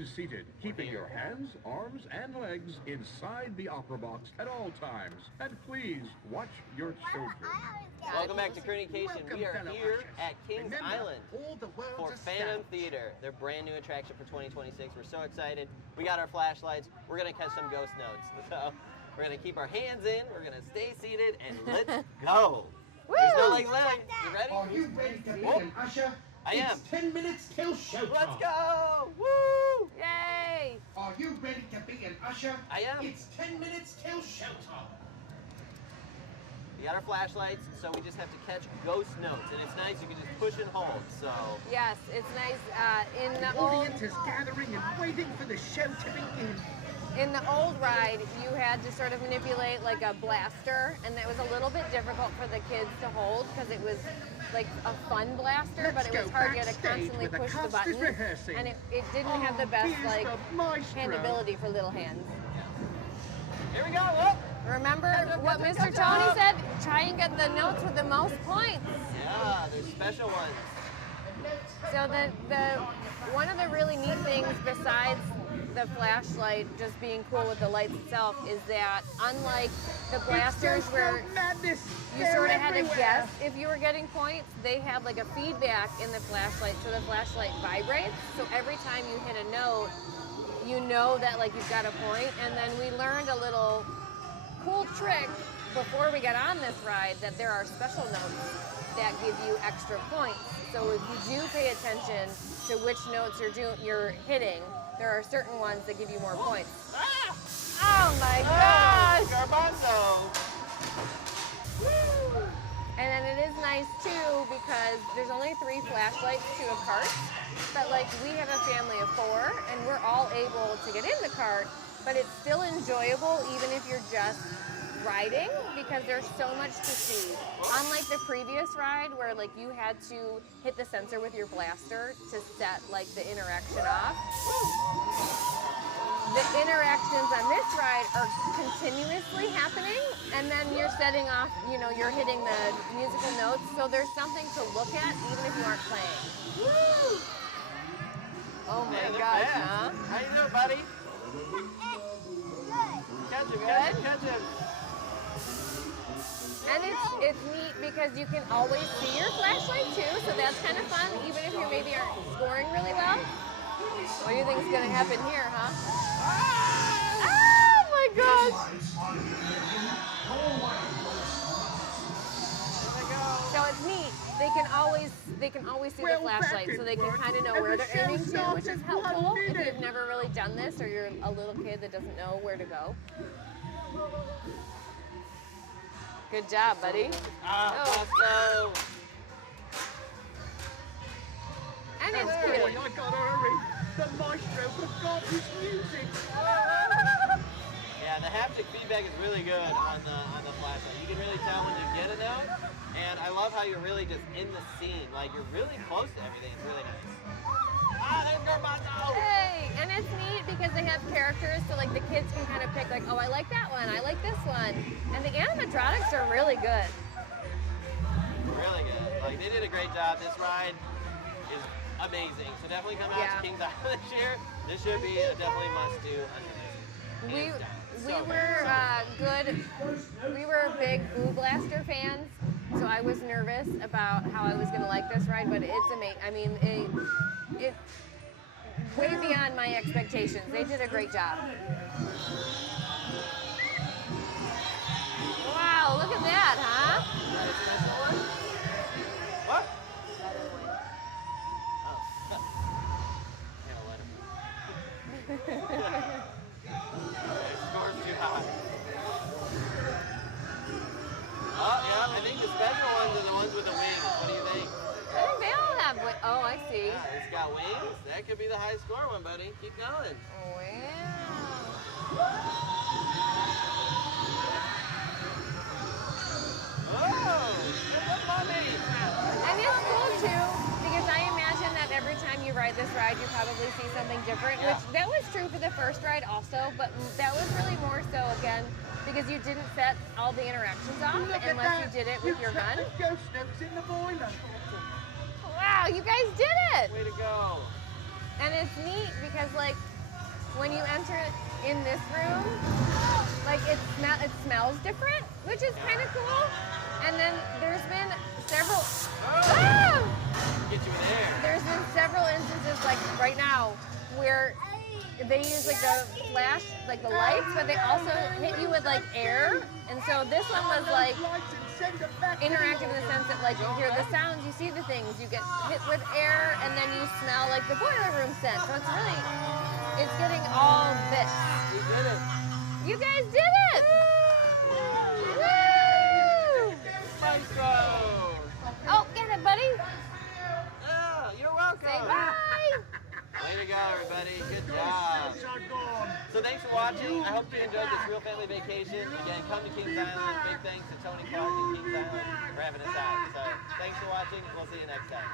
remain seated, keeping your hands, arms, and legs inside the opera box at all times. And please, watch your children. Welcome back to Kerney-cation. We are here at Kings Island for Phantom Theater, their brand new attraction for 2026. We're so excited. We got our flashlights. We're going to catch some ghost notes. So we're going to keep our hands in, we're going to stay seated, and let's go. Woo! There's no legs left. You ready? Are you ready to be an usher? I am. It's 10 minutes till showtime. Let's go! Woo! Yay! Are you ready to be an usher? I am. It's 10 minutes till showtime. We got our flashlights, so we just have to catch ghost notes, and it's nice. You can just push and hold. So Yes, it's nice. In the Audience is gathering and waiting for the show to begin. In the old ride, you had to sort of manipulate like a blaster, and that was a little bit difficult for the kids to hold because it was like a fun blaster, but it was hard. You had to constantly push the button, and it didn't have the best like handability for little hands. here we go. Whoop. Remember what Mr. Tony said? Try and get the notes with the most points. Yeah, there's special ones. So one of the really neat things besides the flashlight just being cool with the lights itself is that unlike the blasters where you sort of had to guess if you were getting points, they have like a feedback in the flashlight, so the flashlight vibrates. So every time you hit a note, you know that like you've got a point. And then we learned a little cool trick before we got on this ride that there are special notes that give you extra points. So if you do pay attention to which notes you're hitting, there are certain ones that give you more points. Ah! Oh my gosh! Garbanzo! Woo! And then it is nice too because there's only 3 flashlights to a cart, but like we have a family of 4 and we're all able to get in the cart, but it's still enjoyable even if you're just riding because there's so much to see. Unlike the previous ride where like you had to hit the sensor with your blaster to set like the interaction off. The interactions on this ride are continuously happening and then you're setting off, you're hitting the musical notes, so there's something to look at even if you aren't playing. Woo! Oh my gosh, huh? How you doing, buddy? Catch him, catch him. And it's neat because you can always see your flashlight too, so that's kind of fun, even if you maybe aren't scoring really well. What do you think is going to happen here, huh? Oh my gosh! So it's neat. They can always see the flashlight, so they can kind of know where they're aiming to, which is helpful if you've never really done this or you're a little kid that doesn't know where to go. Good job, buddy. Let's go. And it's Boy, cute. I gotta hurry. The maestro forgot his music. Yeah, the haptic feedback is really good on the flashlight. You can really tell when you get a note, and I love how you're really just in the scene. Like you're really close to everything. It's really nice. There's Garbanzo! Hey, and it's neat because they have characters, so like the kids can kind of pick like, oh, I like that one, I like this one. And the animatronics are really good. Really good. Like they did a great job. This ride is amazing. So definitely come out to Kings Island this year. This should be a definitely must-do. We were big Boo Blaster fans, so I was nervous about how I was going to like this ride, but it's amazing. I mean, it way beyond my expectations. They did a great job. Wow, look at that, huh? What? Score's too high. Oh, yeah, I think the special ones are the ones with the wings. What do you think? I think they all have wings. Oh, I see. Yeah, it's got wings. That could be the high score one, buddy. Keep going. Wow. Oh, good mommy. And it's cool too, because I imagine that every time you ride this ride, you probably see something different, which that was true for the first ride also, but that was really more so, again, because you didn't set all the interactions off unless you did it with your gun. Ghost notes in the boiler. Wow, you guys did it! Way to go. And it's neat because, like, when you enter in this room, like it smells different, which is kind of cool. And then there's been several. Ah! Get you in there. There's been several instances, like right now, where they use like the flash, like the lights, but they also hit you with like air. And so this one was like interactive in the sense that like you hear the sounds, you see the things, you get hit with air, and then you smell like the boiler room scent. So it's getting all bits. We did it. You guys did it! Woo! Maestro. Oh, get it, buddy. Oh, you're welcome. Say bye. Way to go, everybody. Good job. So thanks for watching. I hope you enjoyed this real family vacation. Again, come to Kings Island. Big thanks to Tony Clark and Kings Island for having us out. So thanks for watching. We'll see you next time.